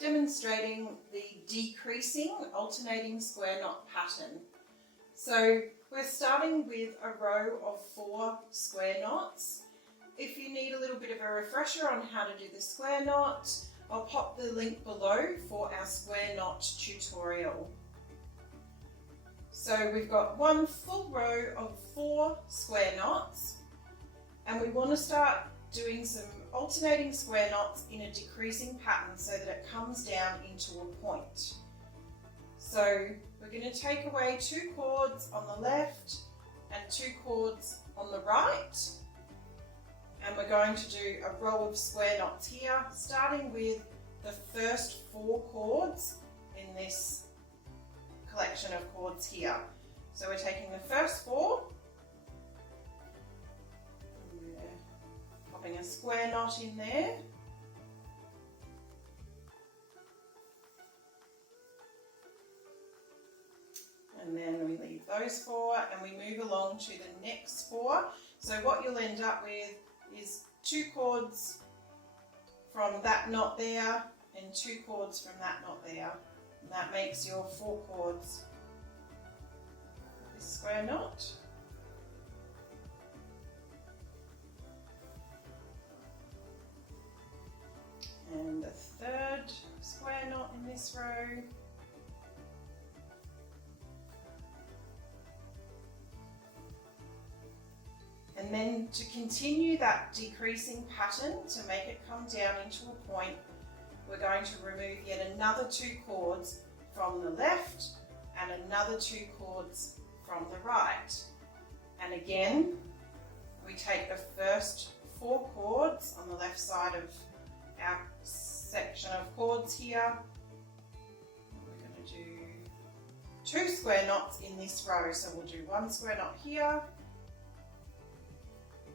demonstrating the decreasing alternating square knot pattern. So we're starting with a row of 4 square knots. If you need a little bit of a refresher on how to do the square knot, I'll pop the link below for our square knot tutorial. So we've got one full row of 4 square knots, and we want to start doing some alternating square knots in a decreasing pattern so that it comes down into a point. So we're going to take away 2 cords on the left and 2 cords on the right, and we're going to do a row of square knots here, starting with the first 4 cords in this collection of cords here. So we're taking the first 4, and we're popping a square knot in there, and then we leave those 4 and we move along to the next 4. So what you'll end up with is 2 cords from that knot there and 2 cords from that knot there, and that makes your 4 cords of this square knot. And the third square knot in this row. And then to continue that decreasing pattern, to make it come down into a point, we're going to remove yet another 2 cords from the left and another 2 cords from the right. And again, we take the first 4 cords on the left side of our section of cords here. We're going to do 2 square knots in this row. So we'll do 1 square knot here,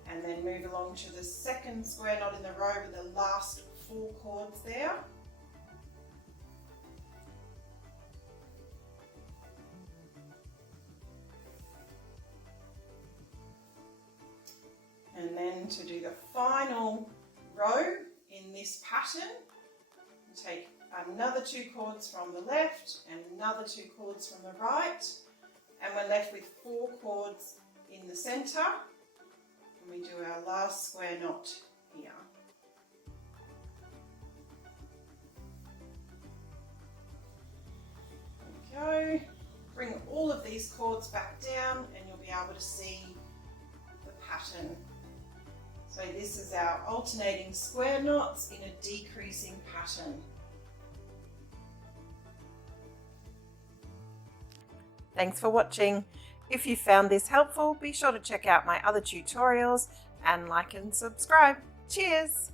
and then move along to the second square knot in the row with the last 4 cords there. And then to do the final row in this pattern, take another 2 cords from the left and another 2 cords from the right, and we're left with 4 cords in the centre. And we do our last square knot here. There we go. Bring all of these cords back down and you'll be able to see the pattern. So this is our alternating square knots in a decreasing pattern. Thanks for watching. If you found this helpful, be sure to check out my other tutorials and like and subscribe. Cheers!